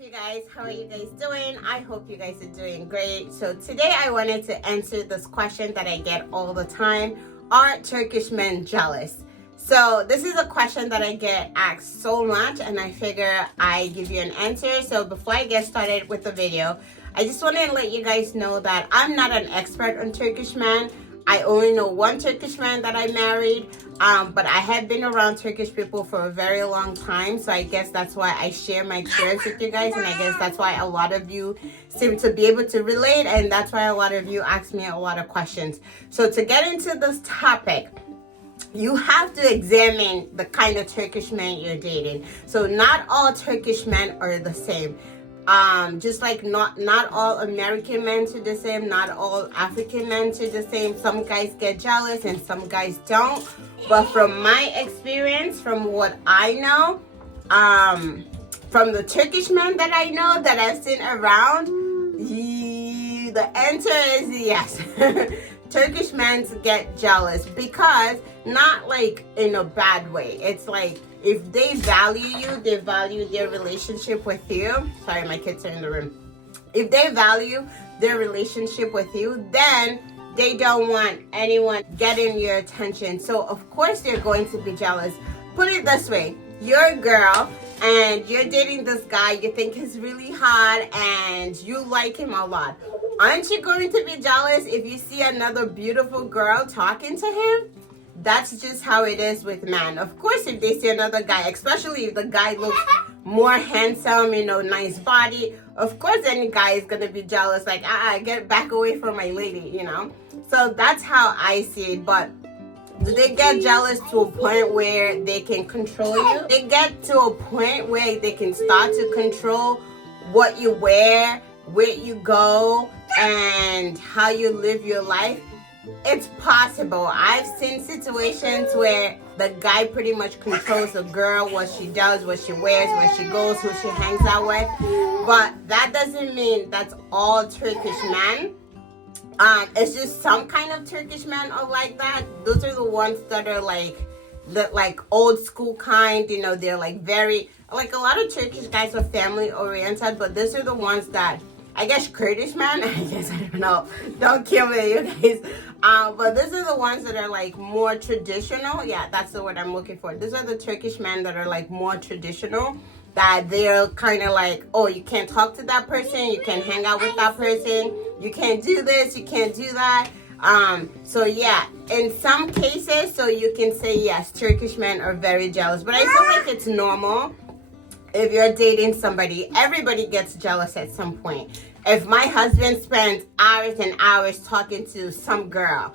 you guys? How are you guys doing? I hope you guys are doing great. So today I wanted to answer this question that I get all the time. Are Turkish men jealous? So this is a question that I get asked so much, and I figure I give you an answer. So before I get started with the video, I just want to let you guys know that I'm not an expert on Turkish men. I only know one Turkish man that I married, but I have been around Turkish people for a very long time, so I guess that's why I share my experience with you guys, and I guess that's why a lot of you seem to be able to relate, and that's why a lot of you ask me a lot of questions. So to get into this topic, you have to examine the kind of Turkish men you're dating. So not all Turkish men are the same. Just like not all American men are the same, not all African men are the same. Some guys get jealous and some guys don't. But from my experience, from what I know, from the Turkish men that I know that I've seen around, the answer is yes. Turkish men get jealous, because not like in a bad way. It's like, if they value you, they value their relationship with you. Sorry, my kids are in the room. If they value their relationship with you, then they don't want anyone getting your attention. So of course they're going to be jealous. Put it this way, you're a girl and you're dating this guy you think is really hot and you like him a lot. Aren't you going to be jealous if you see another beautiful girl talking to him? That's just how it is with men. Of course, if they see another guy, especially if the guy looks more handsome, nice body, of course any guy is going to be jealous, like, get back away from my lady, So that's how I see it. But do they get jealous to a point where they can control you? They get to a point where they can start to control what you wear, where you go, and how you live your life. It's possible. I've seen situations where the guy pretty much controls the girl, what she does, what she wears, where she goes, who she hangs out with. But that doesn't mean that's all Turkish men. It's just some kind of Turkish men are like that. Those are the ones that are like old school kind. They're like very, like, a lot of Turkish guys are family oriented, but these are the ones that, I guess, Kurdish men, I don't know, don't kill me, you guys. But these are the ones that are like more traditional. Yeah, that's the word I'm looking for. These are the Turkish men that are like more traditional, that they're kind of like, oh, you can't talk to that person, you can't hang out with that person, you can't do this, you can't do that. So yeah, in some cases, so you can say yes, Turkish men are very jealous, but I feel like it's normal. If you're dating somebody, everybody gets jealous at some point. If my husband spends hours and hours talking to some girl,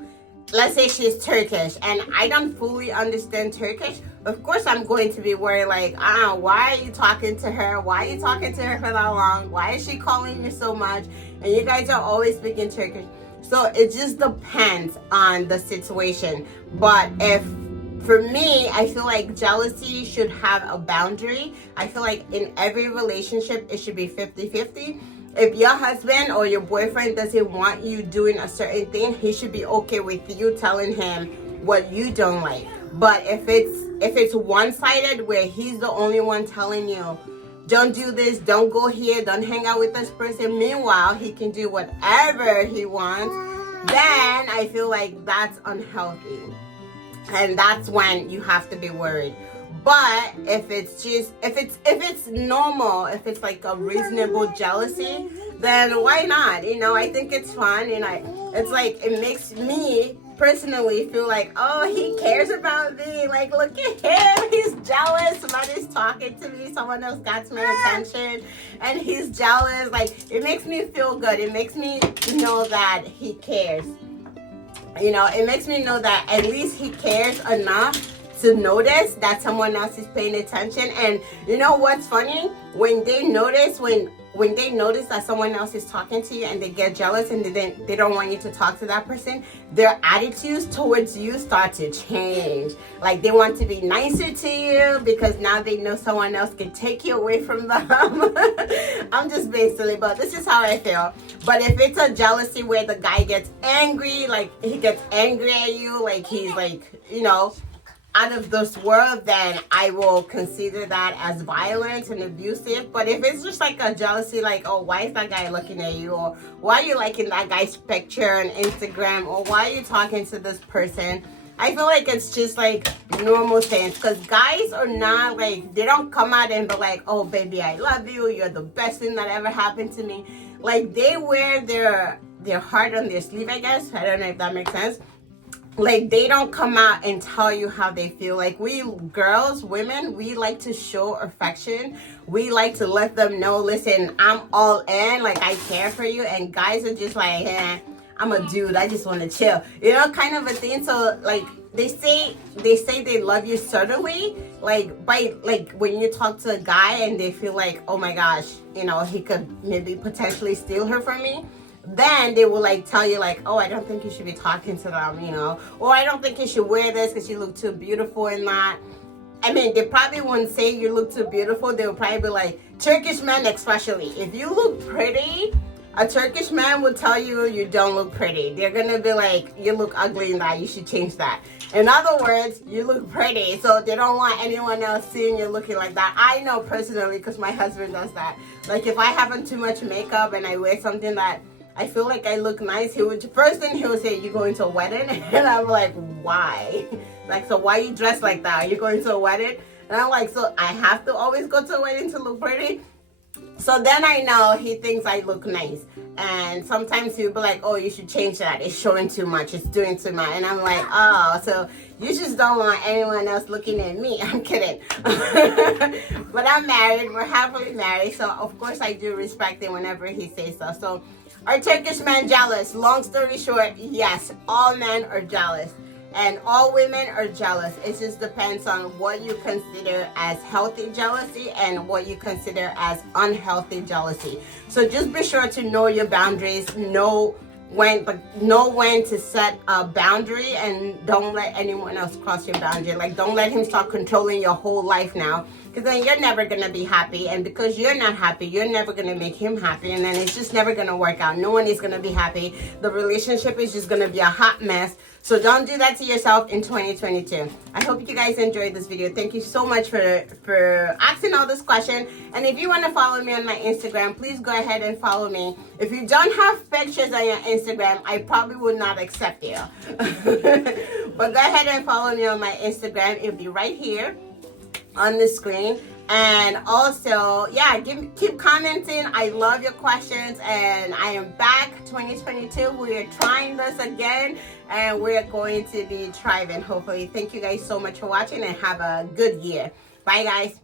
let's say she's Turkish, and I don't fully understand Turkish, of course I'm going to be worried, like, why are you talking to her? Why are you talking to her for that long? Why is she calling you so much? And you guys are always speaking Turkish. So it just depends on the situation. But for me, I feel like jealousy should have a boundary. I feel like in every relationship, it should be 50-50. If your husband or your boyfriend doesn't want you doing a certain thing, he should be okay with you telling him what you don't like. But if it's one-sided, where he's the only one telling you, don't do this, don't go here, don't hang out with this person, meanwhile he can do whatever he wants, then I feel like that's unhealthy. And that's when you have to be worried. But if it's normal, if it's like a reasonable jealousy, then why not? I think it's fun. It's like, it makes me personally feel like, oh, he cares about me. Like, look at him. He's jealous. Somebody's talking to me. Someone else got my attention and he's jealous. Like, it makes me feel good. It makes me know that he cares. It makes me know that at least he cares enough to notice that someone else is paying attention. And you know what's funny? When they notice that someone else is talking to you and they get jealous and they don't want you to talk to that person, their attitudes towards you start to change. Like, they want to be nicer to you because now they know someone else can take you away from them. I'm just being silly, but this is how I feel. But if it's a jealousy where the guy gets angry, like he gets angry at you, like he's like, out of this world, then I will consider that as violence and abusive. But if it's just like a jealousy, like, oh, why is that guy looking at you, or why are you liking that guy's picture on Instagram, or why are you talking to this person, I feel like it's just like normal things. Because guys are not like, they don't come out and be like, oh baby, I love you, you're the best thing that ever happened to me. Like, they wear their heart on their sleeve, I guess. I don't know if that makes sense. Like, they don't come out and tell you how they feel. Like, we girls, women, we like to show affection. We like to let them know, listen, I'm all in, like, I care for you. And guys are just like, I'm a dude, I just want to chill, you know, kind of a thing. So like, they say they love you certainly, like, by like when you talk to a guy and they feel like, oh my gosh, you know, he could maybe potentially steal her from me, then they will like tell you like, oh, I don't think you should be talking to them, you know, or I don't think you should wear this because you look too beautiful in that. I mean, they probably wouldn't say you look too beautiful. They will probably be like, Turkish men especially, if you look pretty, a Turkish man will tell you you don't look pretty. They're gonna be like, you look ugly in that, you should change that. In other words, you look pretty, so they don't want anyone else seeing you looking like that. I know personally because my husband does that. Like, if I have on too much makeup and I wear something that I feel like I look nice, first thing he would say, you going to a wedding? And I'm like, why? Like, so why you dressed like that? Are you going to a wedding? And I'm like, so I have to always go to a wedding to look pretty? So then I know he thinks I look nice. And sometimes he'll be like, oh, you should change that. It's showing too much. It's doing too much. And I'm like, oh, so you just don't want anyone else looking at me. I'm kidding. But I'm married. We're happily married. So, of course, I do respect him whenever he says so. So, are Turkish men jealous? Long story short, yes. All men are jealous. And all women are jealous. It just depends on what you consider as healthy jealousy and what you consider as unhealthy jealousy. So just be sure to know your boundaries, know when to set a boundary, and don't let anyone else cross your boundary. Like, don't let him start controlling your whole life now, because then you're never going to be happy. And because you're not happy, you're never going to make him happy. And then it's just never going to work out. No one is going to be happy. The relationship is just going to be a hot mess. So don't do that to yourself in 2022. I hope you guys enjoyed this video. Thank you so much for asking all this question. And if you want to follow me on my Instagram, please go ahead and follow me. If you don't have pictures on your Instagram, I probably would not accept you. But go ahead and follow me on my Instagram. It'll be right here on the screen. And also, yeah, keep commenting. I love your questions, and I am back 2022. We are trying this again, and we're going to be thriving, hopefully. Thank you guys so much for watching, and have a good year. Bye, guys.